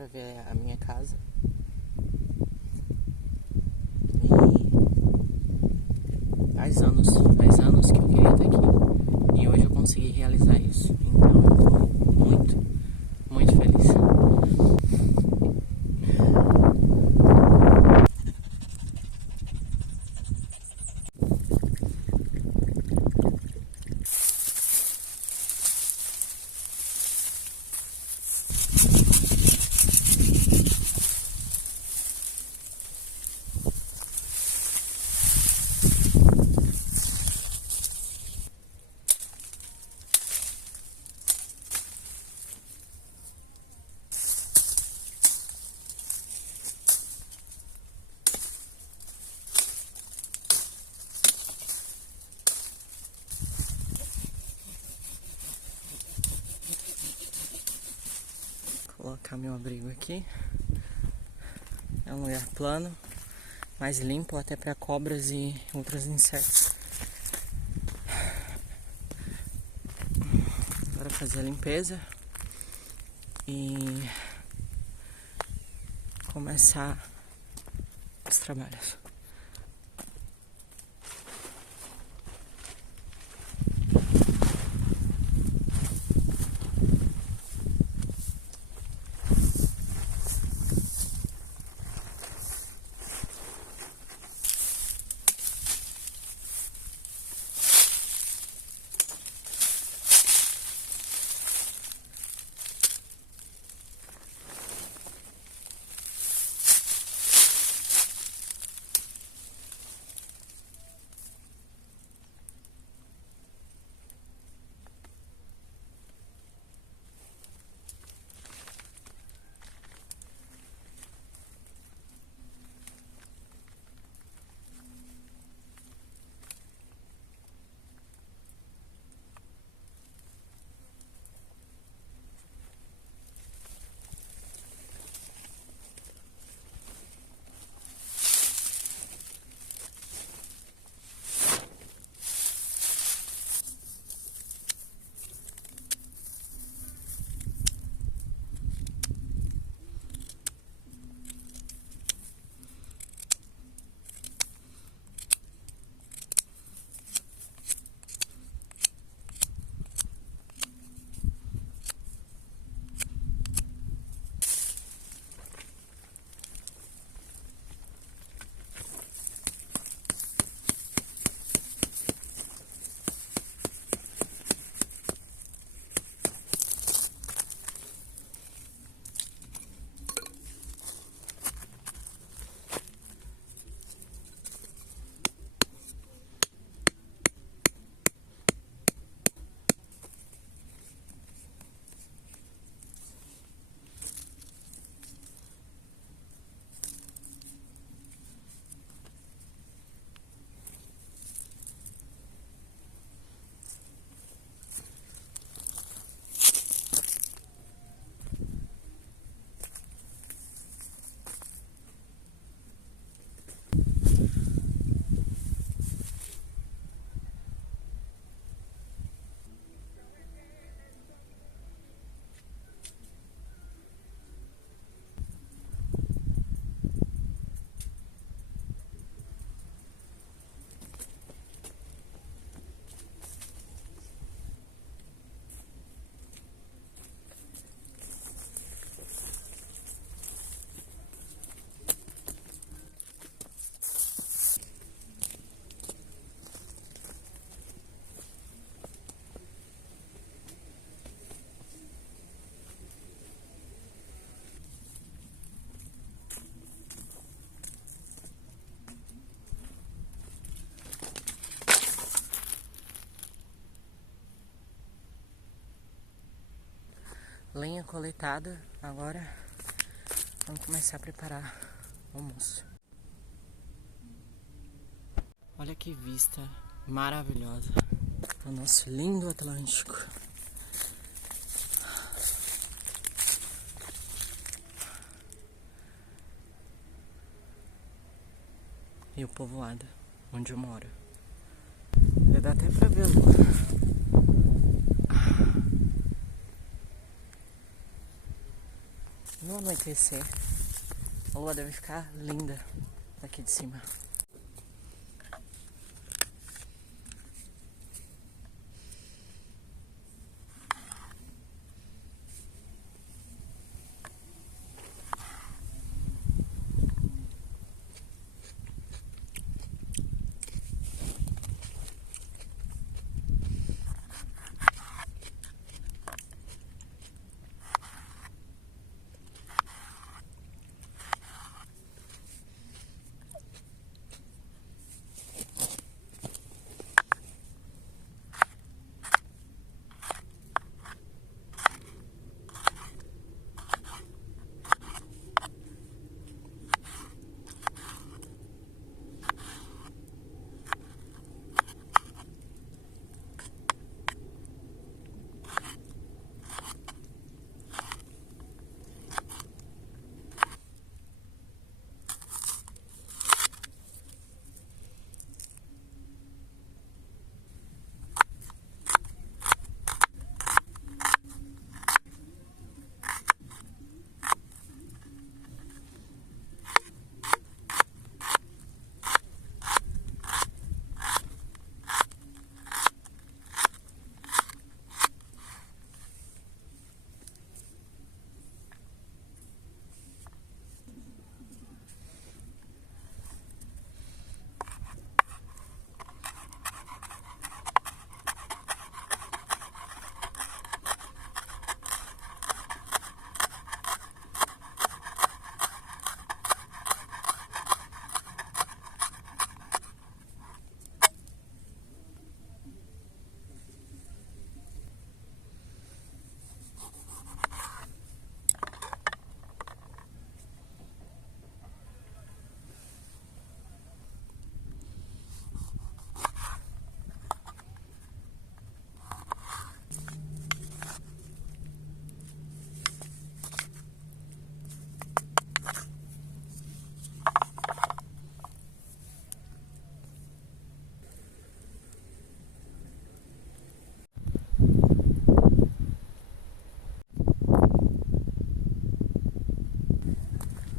pra ver a minha casa. E faz anos que eu queria estar aqui. E hoje eu consegui realizar isso. Então eu tô muito, muito feliz. Vou colocar meu abrigo aqui. É um lugar plano, mais limpo até para cobras e outros insetos. Agora fazer a limpeza e começar os trabalhos. Lenha coletada, agora vamos começar a preparar o almoço. Olha que vista maravilhosa do nosso lindo Atlântico. E o povoado onde eu moro. Já dá até pra ver a lua. Boa anoitecer. A lua deve ficar linda daqui de cima.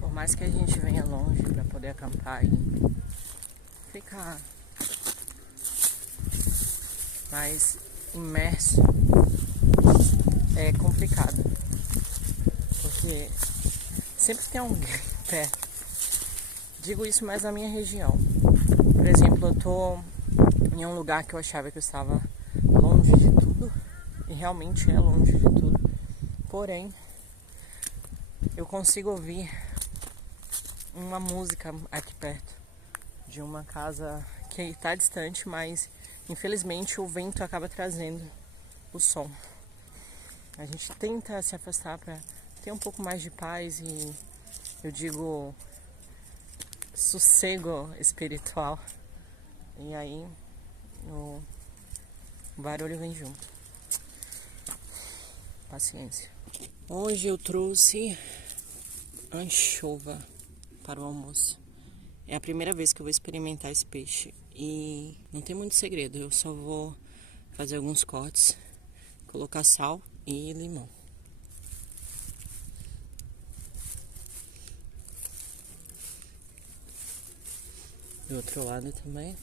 Por mais que a gente venha longe para poder acampar e ficar mais imerso, é complicado, porque sempre tem alguém perto. Digo isso mais na minha região. Por exemplo, eu tô em um lugar que eu achava que eu estava longe de tudo, e realmente é longe de tudo. Porém, eu consigo ouvir uma música aqui perto de uma casa que está distante, mas infelizmente o vento acaba trazendo o som. A gente tenta se afastar para ter um pouco mais de paz e, eu digo, sossego espiritual. E aí o barulho vem junto. Paciência. Hoje eu trouxe anchova para o almoço. É a primeira vez que eu vou experimentar esse peixe e não tem muito segredo. Eu só vou fazer alguns cortes, colocar sal e limão. Do outro lado também.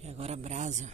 E agora a brasa.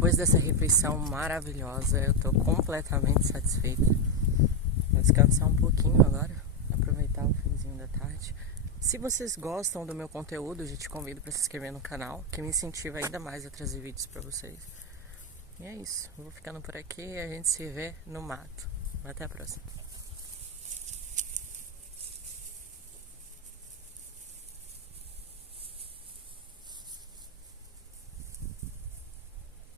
Depois dessa refeição maravilhosa, eu tô completamente satisfeita. Vou descansar um pouquinho agora, aproveitar o finzinho da tarde. Se vocês gostam do meu conteúdo, eu já te convido para se inscrever no canal, que me incentiva ainda mais a trazer vídeos para vocês. E é isso, eu vou ficando por aqui e a gente se vê no mato. Até a próxima.